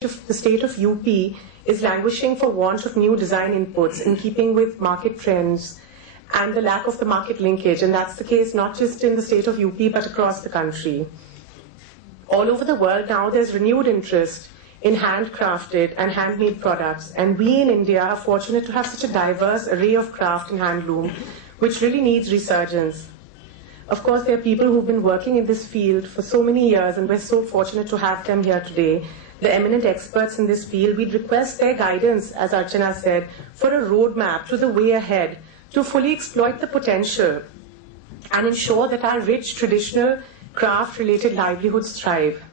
the state of UP is languishing for want of new design inputs in keeping with market trends and the lack of the market linkage. And that's the case not just in the state of UP, but across the country. All over the world now, there's renewed interest in handcrafted and handmade products. And we in India are fortunate to have such a diverse array of craft and handloom, which really needs resurgence. Of course, there are people who've been working in this field for so many years, and we're so fortunate to have them here today. The eminent experts in this field, we'd request their guidance, as Archana said, for a roadmap to the way ahead to fully exploit the potential and ensure that our rich traditional craft-related livelihoods thrive.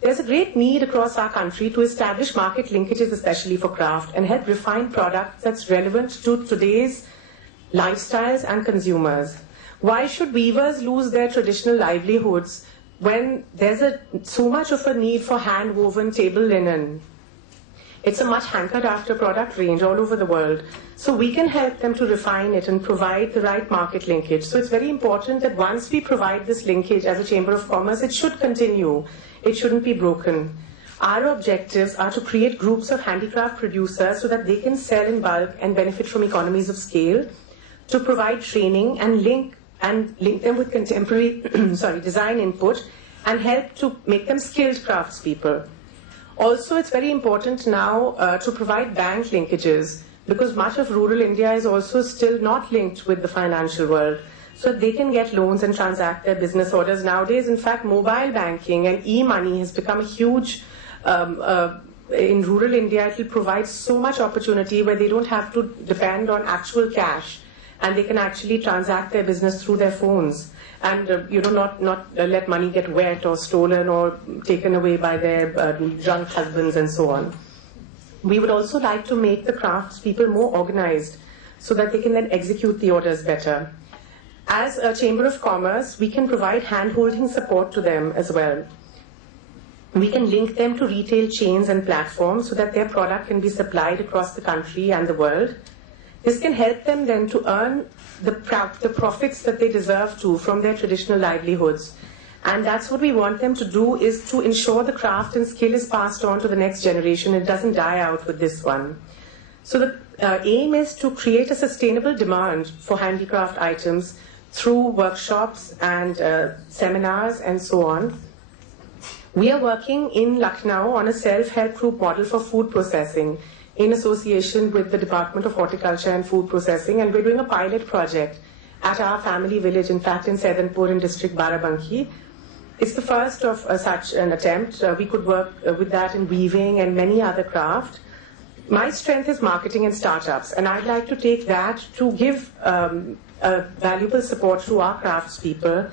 There's a great need across our country to establish market linkages, especially for craft, and help refine products that's relevant to today's lifestyles and consumers. Why should weavers lose their traditional livelihoods when there's so much of a need for hand-woven table linen? It's a much hankered-after product range all over the world. So we can help them to refine it and provide the right market linkage. So it's very important that once we provide this linkage as a Chamber of Commerce, it should continue. It shouldn't be broken. Our objectives are to create groups of handicraft producers so that they can sell in bulk and benefit from economies of scale, to provide training and link them with contemporary design input and help to make them skilled craftspeople. Also, it's very important now to provide bank linkages, because much of rural India is also still not linked with the financial world, so they can get loans and transact their business orders. Nowadays, in fact, mobile banking and e-money has become a huge, in rural India, it will provide so much opportunity where they don't have to depend on actual cash, and they can actually transact their business through their phones and not let money get wet or stolen or taken away by their drunk husbands and so on. We would also like to make the craftspeople more organized so that they can then execute the orders better. As a Chamber of Commerce, we can provide hand-holding support to them as well. We can link them to retail chains and platforms so that their product can be supplied across the country and the world. This can help them then to earn the profits that they deserve to from their traditional livelihoods. And that's what we want them to do, is to ensure the craft and skill is passed on to the next generation. It doesn't die out with this one. So the aim is to create a sustainable demand for handicraft items through workshops and seminars and so on. We are working in Lucknow on a self-help group model for food processing in association with the Department of Horticulture and Food Processing, and we're doing a pilot project at our family village, in fact in Sadanpur in district Barabanki. It's the first of such an attempt. We could work with that in weaving and many other craft. My strength is marketing and startups, and I'd like to take that to give valuable support to our craftspeople,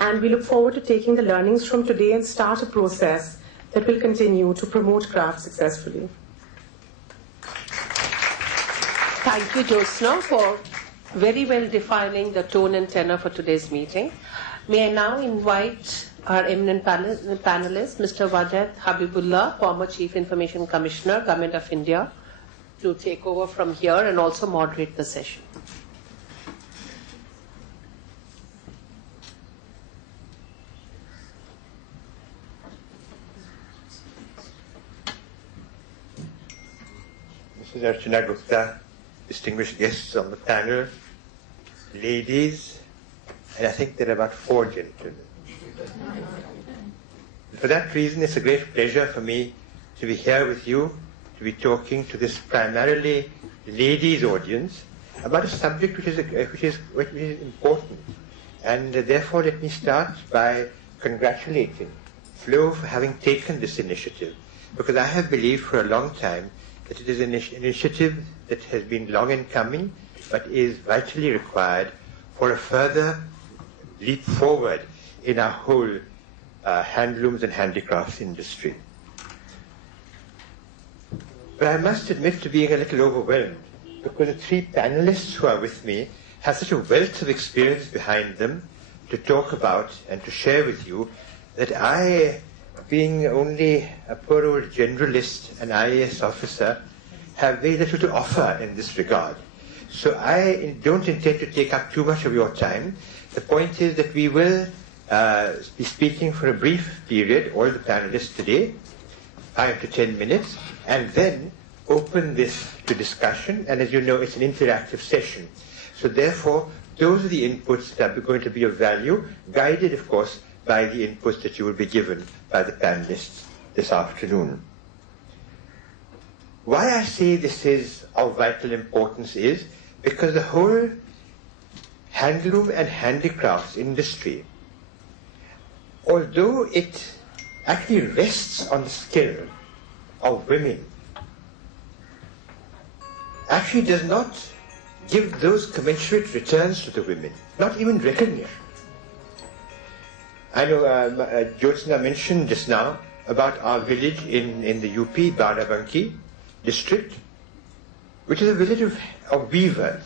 and we look forward to taking the learnings from today and start a process that will continue to promote craft successfully. Thank you, Jyotsna, for very well defining the tone and tenor for today's meeting. May I now invite our eminent panelist, Mr. Wajed Habibullah, former Chief Information Commissioner, Government of India, to take over from here and also moderate the session. Mrs. Archana Gupta, distinguished guests on the panel, ladies, and I think there are about 4 gentlemen. For that reason, it's a great pleasure for me to be here with you, to be talking to this primarily ladies' audience about a subject which is important. And therefore, let me start by congratulating Flo for having taken this initiative, because I have believed for a long time that it is an initiative that has been long in coming, but is vitally required for a further leap forward in our whole handlooms and handicrafts industry. But I must admit to being a little overwhelmed, because the 3 panelists who are with me have such a wealth of experience behind them to talk about and to share with you, that I, being only a poor old generalist and IAS officer, have very little to offer in this regard. So I don't intend to take up too much of your time. The point is that we will be speaking for a brief period, all the panelists today, 5 to 10 minutes, and then open this to discussion. And as you know, it's an interactive session. So therefore, those are the inputs that are going to be of value, guided, of course, by the inputs that you will be given by the panelists this afternoon. Why I say this is of vital importance is because the whole handloom and handicrafts industry, although it actually rests on the skill of women, actually does not give those commensurate returns to the women, not even recognition. I know Jyotsna mentioned just now about our village in the UP, Barabanki district, which is a village of weavers.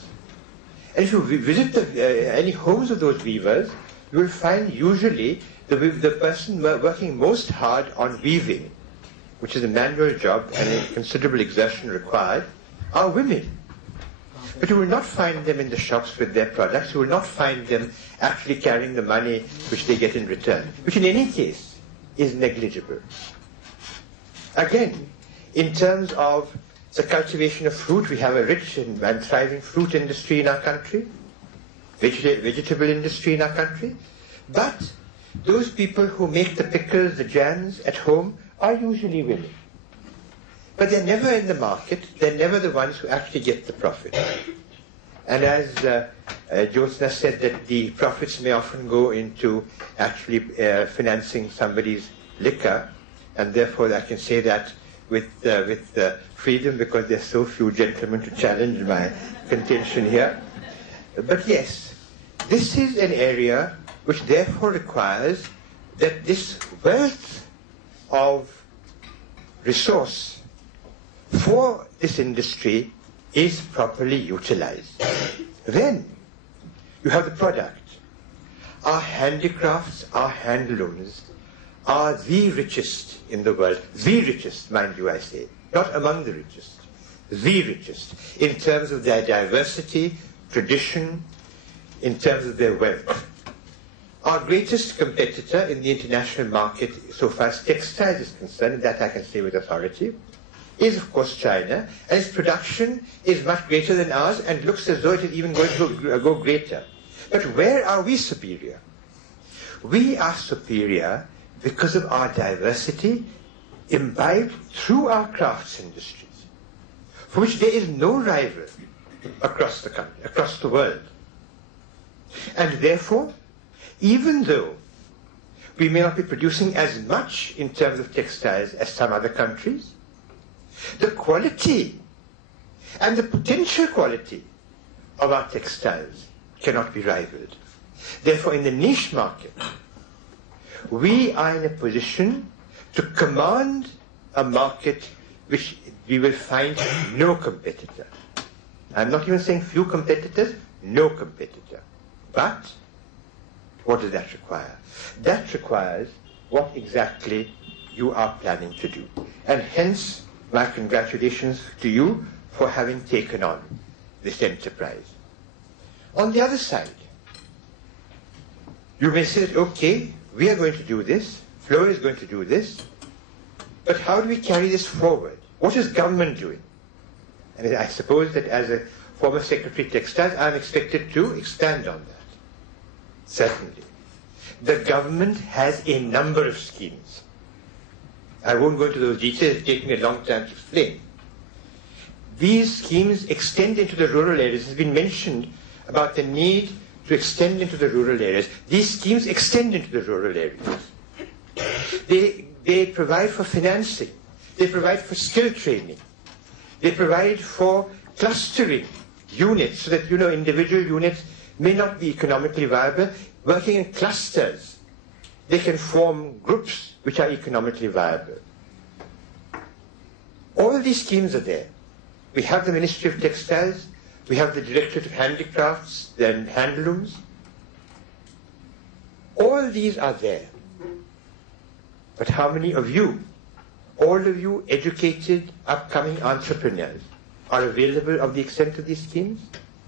And if you visit any homes of those weavers, you will find usually the person working most hard on weaving, which is a manual job and a considerable exertion required, are women. But you will not find them in the shops with their products. You will not find them actually carrying the money which they get in return, which in any case is negligible. Again, in terms of the cultivation of fruit, we have a rich and thriving fruit industry in our country, vegetable industry in our country. But those people who make the pickles, the jams at home are usually women. But they're never in the market. They're never the ones who actually get the profit. And as Jyotsna said, that the profits may often go into actually financing somebody's liquor, and therefore I can say that with freedom, because there's so few gentlemen to challenge my contention here. But yes, this is an area which therefore requires that this wealth of resource for this industry is properly utilized. Then you have the product. Our handicrafts, our handlooms are the richest in the world. The richest, mind you, I say. Not among the richest. The richest in terms of their diversity, tradition, in terms of their wealth. Our greatest competitor in the international market, so far as textiles is concerned, and that I can say with authority, is of course China, and its production is much greater than ours and looks as though it is even going to go greater. But where are we superior? We are superior because of our diversity imbibed through our crafts industries, for which there is no rival across the country, across the world. And therefore, even though we may not be producing as much in terms of textiles as some other countries, the quality and the potential quality of our textiles cannot be rivaled. Therefore, in the niche market, we are in a position to command a market which we will find no competitor. I'm not even saying few competitors, no competitor. But what does that require? That requires what exactly you are planning to do. And hence, my congratulations to you for having taken on this enterprise. On the other side, you may say that, okay, we are going to do this, Flo is going to do this, but how do we carry this forward? What is government doing? And I suppose that as a former Secretary of Textiles, I'm expected to expand on that. Certainly. The government has a number of schemes. I won't go into those details, it's taking a long time to explain. These schemes extend into the rural areas. It has been mentioned about the need to extend into the rural areas. These schemes extend into the rural areas. They provide for financing. They provide for skill training. They provide for clustering units so that, individual units may not be economically viable. Working in clusters, they can form groups which are economically viable. All these schemes are there. We have the Ministry of Textiles, we have the Directorate of Handicrafts, then Handlooms. All these are there. But how many of you, all of you educated, upcoming entrepreneurs, are available of the extent of these schemes?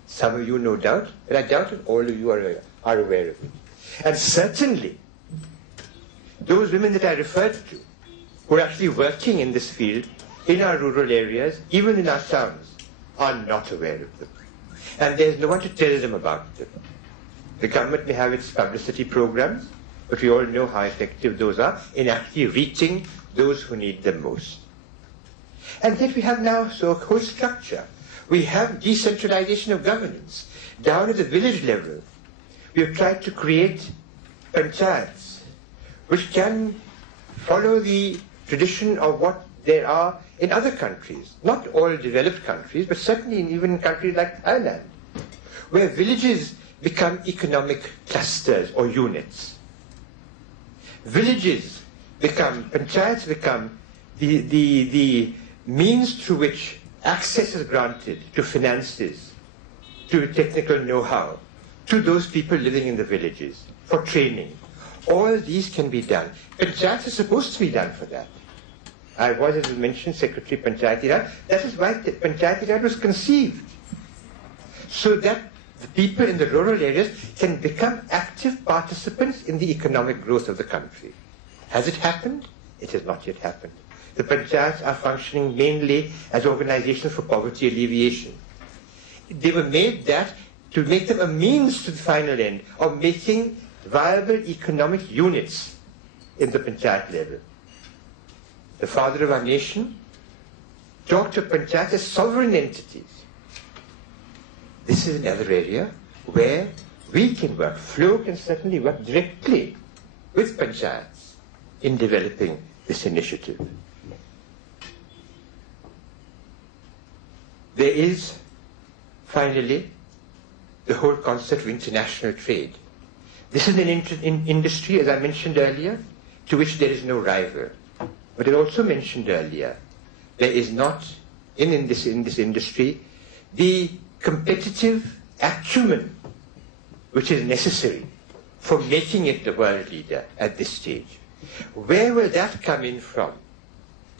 Some of you, no doubt, but I doubt that all of you are aware of it. And certainly, those women that I referred to, who are actually working in this field in our rural areas, even in our towns, are not aware of them. And there's no one to tell them about them. The government may have its publicity programs, but we all know how effective those are in actually reaching those who need them most. And yet we have now a whole structure. We have decentralization of governance. Down at the village level, we have tried to create panchayats, which can follow the tradition of what there are in other countries. Not all developed countries, but certainly even in countries like Thailand, where villages become economic clusters or units. Villages become, panchayats become the means through which access is granted to finances, to technical know-how, to those people living in the villages, for training. All these can be done. Panchayats are supposed to be done for that. I was, as you mentioned, Secretary Panchayati Raj. That is why Panchayati Raj was conceived, so that the people in the rural areas can become active participants in the economic growth of the country. Has it happened? It has not yet happened. The panchayats are functioning mainly as organizations for poverty alleviation. They were made that to make them a means to the final end of making viable economic units in the panchayat level. The father of our nation talked of panchayats as sovereign entities. This is another area where we can work. Flow can certainly work directly with panchayats in developing this initiative. There is, finally, the whole concept of international trade. This is an industry, as I mentioned earlier, to which there is no rival. But I also mentioned earlier, there is not, in this industry, the competitive acumen which is necessary for making it the world leader at this stage. Where will that come in from?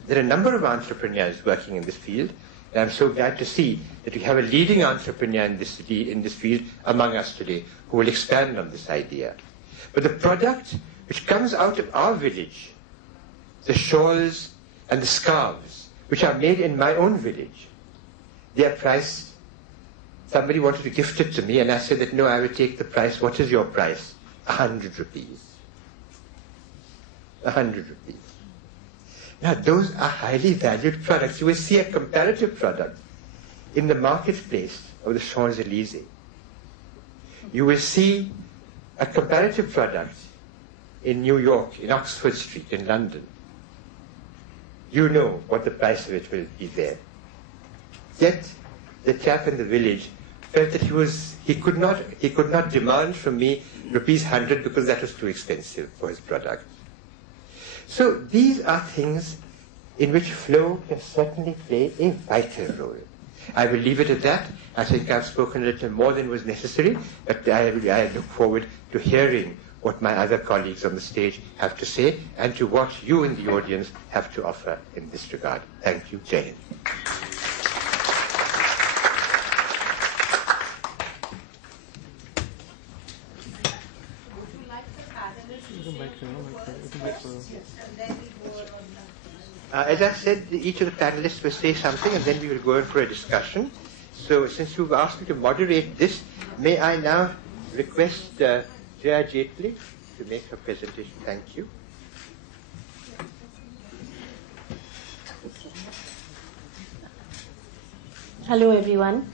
There are a number of entrepreneurs working in this field, and I'm so glad to see that we have a leading entrepreneur in this field among us today who will expand on this idea. But the product which comes out of our village, the shawls and the scarves, which are made in my own village, they are priced. Somebody wanted to gift it to me, and I said that no, I will take the price. What is your price? 100 rupees. 100 rupees. Now, those are highly valued products. You will see a comparative product in the marketplace of the Champs-Élysées. You will see a comparative product in New York, in Oxford Street, in London. You know what the price of it will be there. Yet, the chap in the village felt that he could not demand from me rupees 100 because that was too expensive for his product. So these are things in which flow can certainly play a vital role. I will leave it at that. I think I've spoken a little more than was necessary, but I look forward to hearing what my other colleagues on the stage have to say and to what you in the audience have to offer in this regard. Thank you. Jai Hind. As I said, each of the panelists will say something and then we will go in for a discussion. So since you've asked me to moderate this, may I now request Jaya Jaitley to make her presentation. Thank you. Hello everyone.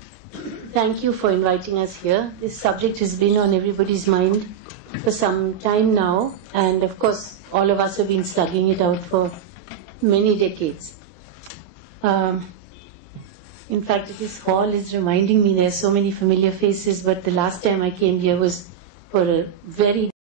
Thank you for inviting us here. This subject has been on everybody's mind for some time now, and of course all of us have been slugging it out for many decades. In fact, this hall is reminding me there are so many familiar faces, but the last time I came here was for a very